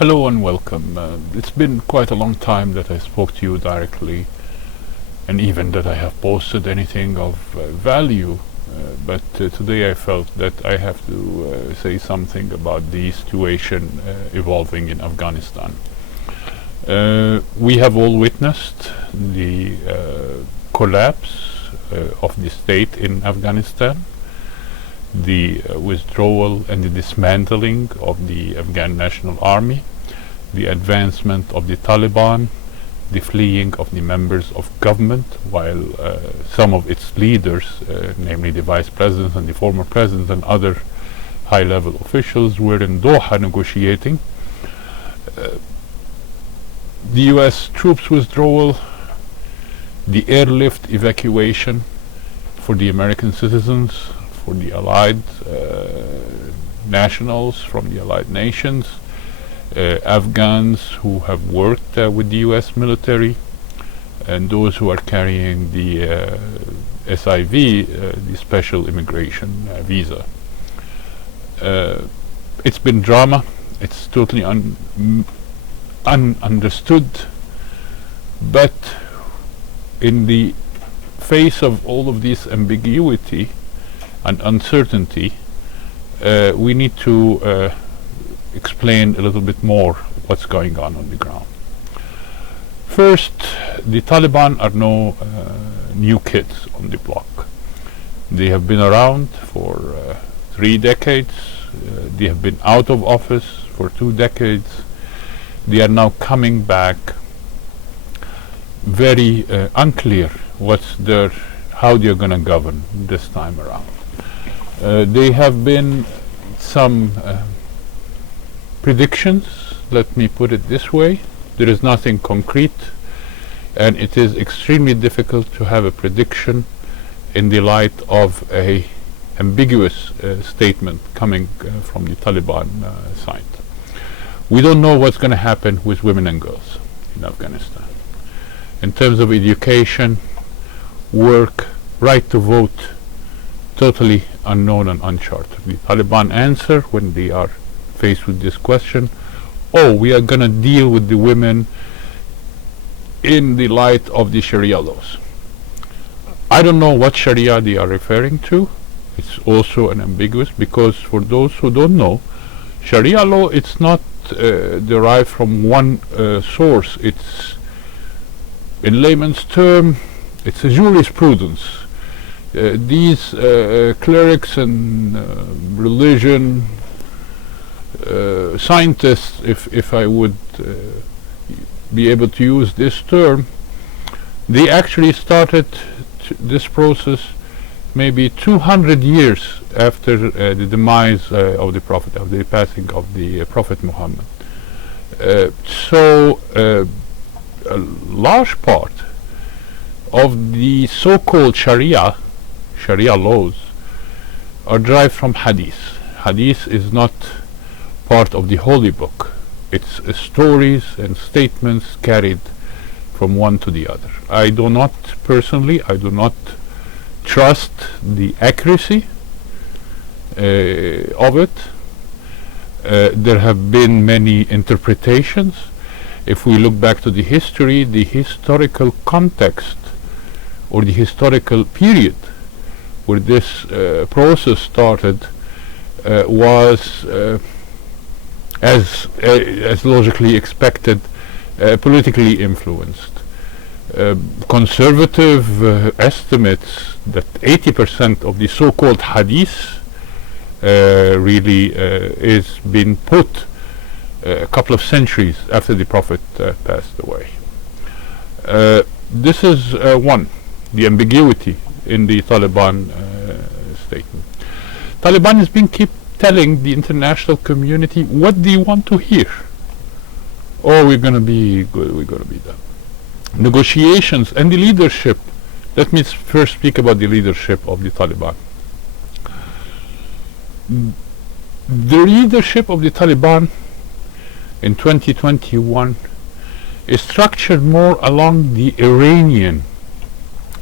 Hello and welcome. It's been quite a long time that I spoke to you directly, and even that I have posted anything of value. But today I felt that I have to say something about the situation evolving in Afghanistan. We have all witnessed the collapse of the state in Afghanistan, the withdrawal and the dismantling of the Afghan National Army, the advancement of the Taliban, the fleeing of the members of government, while some of its leaders, namely the vice president and the former president and other high-level officials, were in Doha negotiating. The US troops withdrawal, the airlift evacuation for the American citizens, for the allied nationals from the allied nations, Afghans who have worked with the US military, and those who are carrying the SIV, the Special Immigration Visa. It's been drama. It's totally ununderstood, but in the face of all of this ambiguity and uncertainty, we need to explain a little bit more what's going on the ground. First, the Taliban are no new kids on the block. They have been around for 3 decades. They have been out of office for 2 decades. They are now coming back. Very unclear how they are going to govern this time around. There have been some predictions, let me put it this way. There is nothing concrete, and it is extremely difficult to have a prediction in the light of a ambiguous statement coming from the Taliban side. We don't know what's going to happen with women and girls in Afghanistan. In terms of education, work, right to vote, totally unknown and uncharted. The Taliban answer when they are faced with this question: oh, we are going to deal with the women in the light of the Sharia laws. I don't know what Sharia they are referring to. It's also an ambiguous, because for those who don't know, Sharia law, it's not derived from one source. It's, in layman's term, it's a jurisprudence. These clerics and religion scientists, if I would be able to use this term, they actually started this process maybe 200 years after the demise of the Prophet, of the passing of the Prophet Muhammad. So a large part of the so-called Sharia laws are derived from Hadith. Hadith is not part of the holy book. It's stories and statements carried from one to the other. I do not trust the accuracy of it. There have been many interpretations. If we look back to the history, the historical context or the historical period where this process started was as logically expected, politically influenced. Conservative estimates that 80% of the so-called hadith really is been put a couple of centuries after the Prophet passed away. This is one, the ambiguity in the Taliban statement. Taliban has been keep telling the international community what they want to hear. Oh, we're going to be good, we're going to be done. Negotiations and the leadership. Let me first speak about the leadership of the Taliban. The leadership of the Taliban in 2021 is structured more along the Iranian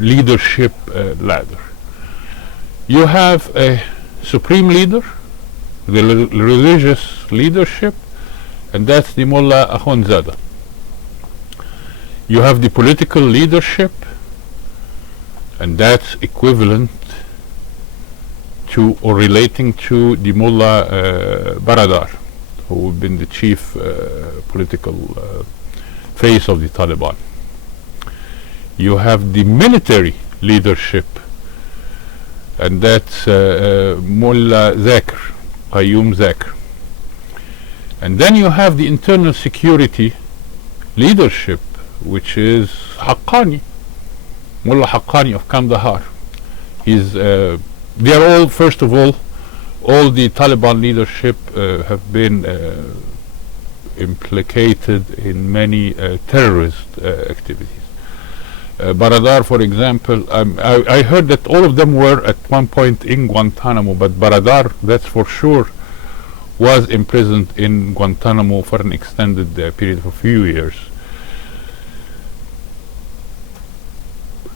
leadership ladder. You have a supreme leader, the religious leadership, and that's the Mullah Akhundzada. You have the political leadership, and that's equivalent to or relating to the Mullah Baradar, who has been the chief political face of the Taliban. You have the military leadership, and that's Mullah Zakir, Qayyum Zakir. And then you have the internal security leadership, which is Haqqani, Mullah Haqqani of Kandahar. They are all, first of all the Taliban leadership have been implicated in many terrorist activities. Baradar, for example, I heard that all of them were at one point in Guantanamo, but Baradar, that's for sure, was imprisoned in Guantanamo for an extended period of a few years.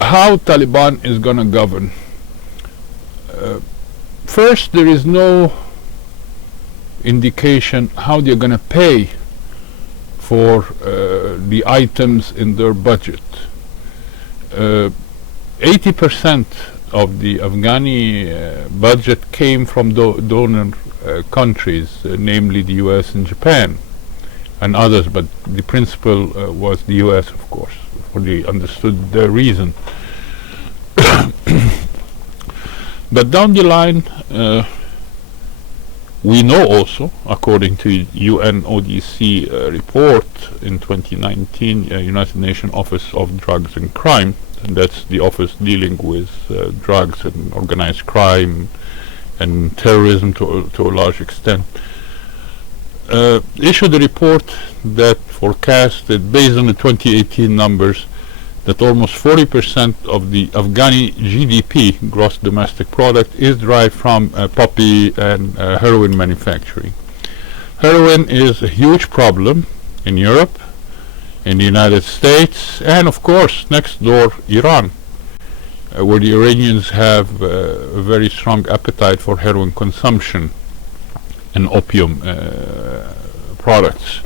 How Taliban is going to govern? First, there is no indication how they're going to pay for the items in their budget. 80% of the Afghani budget came from donor countries, namely the US and Japan and others, but the principal was the US, of course, for the understood the reason. But down the line, we know also, according to UNODC report in 2019, United Nations Office of Drugs and Crime, and that's the office dealing with drugs and organized crime and terrorism to a large extent, issued a report that forecasted, based on the 2018 numbers, that almost 40% of the Afghani GDP, gross domestic product, is derived from poppy and heroin manufacturing. Heroin is a huge problem in Europe, in the United States, and of course next door Iran, where the Iranians have a very strong appetite for heroin consumption and opium products.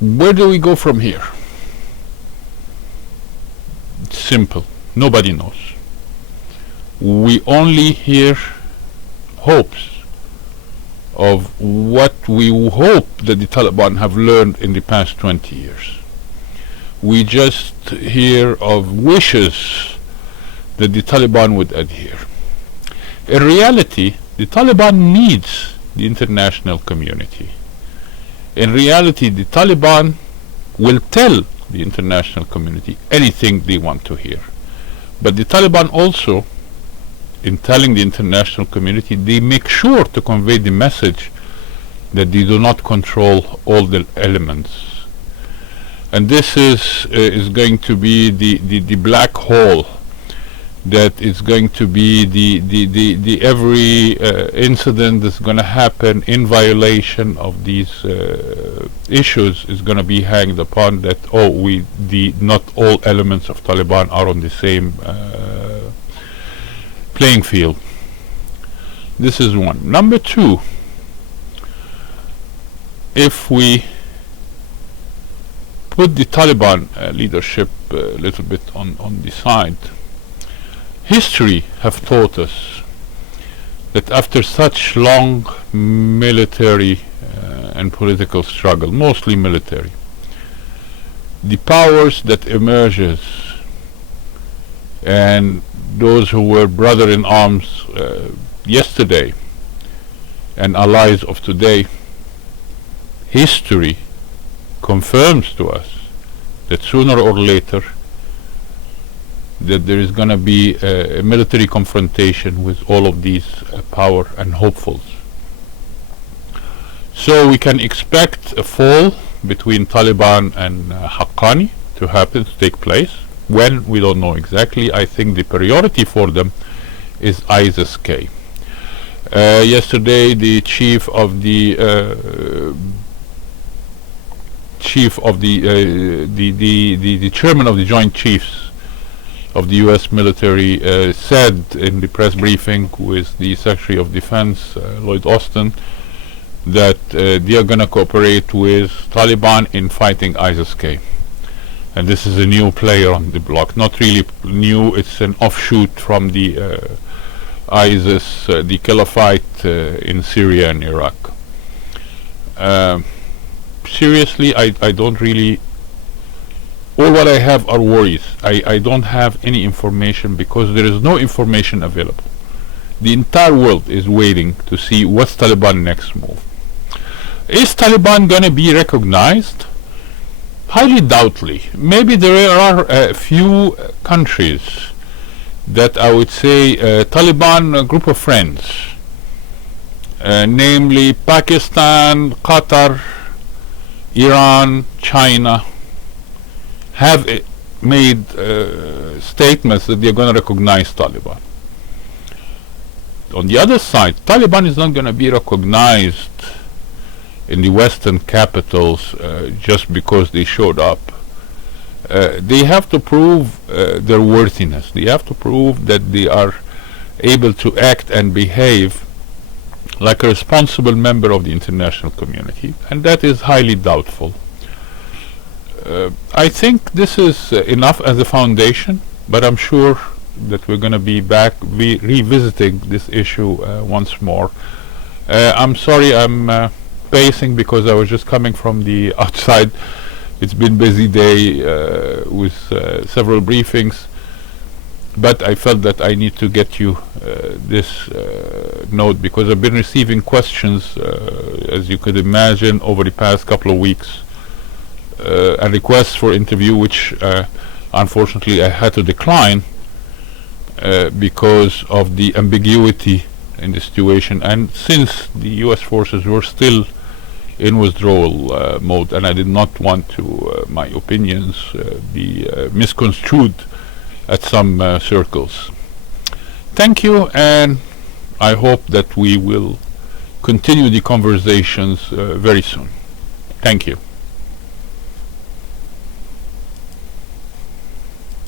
Where do we go from here? It's simple. Nobody knows. We only hear hopes of what we hope that the Taliban have learned in the past 20 years. We just hear of wishes that the Taliban would adhere. In reality, the Taliban needs the international community. In reality, the Taliban will tell the international community anything they want to hear. But the Taliban also, in telling the international community, they make sure to convey the message that they do not control all the elements. And this is going to be the black hole that is going to be the every incident that's going to happen in violation of these issues is going to be hanged upon that, not all elements of Taliban are on the same playing field. This is one. Number two, if we put the Taliban leadership a little bit on the side, history have taught us that after such long military and political struggle, mostly military, the powers that emerges and those who were brother in arms yesterday and allies of today, history confirms to us that sooner or later that there is going to be a military confrontation with all of these power and hopefuls. So we can expect a fall between Taliban and Haqqani to happen, to take place. When, we don't know exactly. I think the priority for them is ISIS-K. Yesterday, the chief of the chairman of the Joint Chiefs of the U.S. military said in the press briefing with the Secretary of Defense, Lloyd Austin, that they are going to cooperate with Taliban in fighting ISIS-K. And this is a new player on the block. Not really new, it's an offshoot from the ISIS, the caliphate in Syria and Iraq. Seriously, I don't really, all what I have are worries. I don't have any information because there is no information available. The entire world is waiting to see what's Taliban's next move. Is Taliban going to be recognized? Highly doubtly. Maybe there are a few countries that I would say Taliban group of friends, namely Pakistan, Qatar, Iran, China, have made statements that they're going to recognize Taliban. On the other side, Taliban is not going to be recognized in the Western capitals just because they showed up. They have to prove their worthiness. They have to prove that they are able to act and behave like a responsible member of the international community, and that is highly doubtful. I think this is enough as a foundation, but I'm sure that we're going to be back revisiting this issue once more. I'm sorry I'm pacing because I was just coming from the outside. It's been a busy day with several briefings, but I felt that I need to get you this note because I've been receiving questions, as you could imagine, over the past couple of weeks, and requests for interview, which unfortunately I had to decline because of the ambiguity in the situation, and since the US forces were still in withdrawal mode, and I did not want to my opinions be misconstrued at some circles. Thank you, and I hope that we will continue the conversations very soon. Thank you.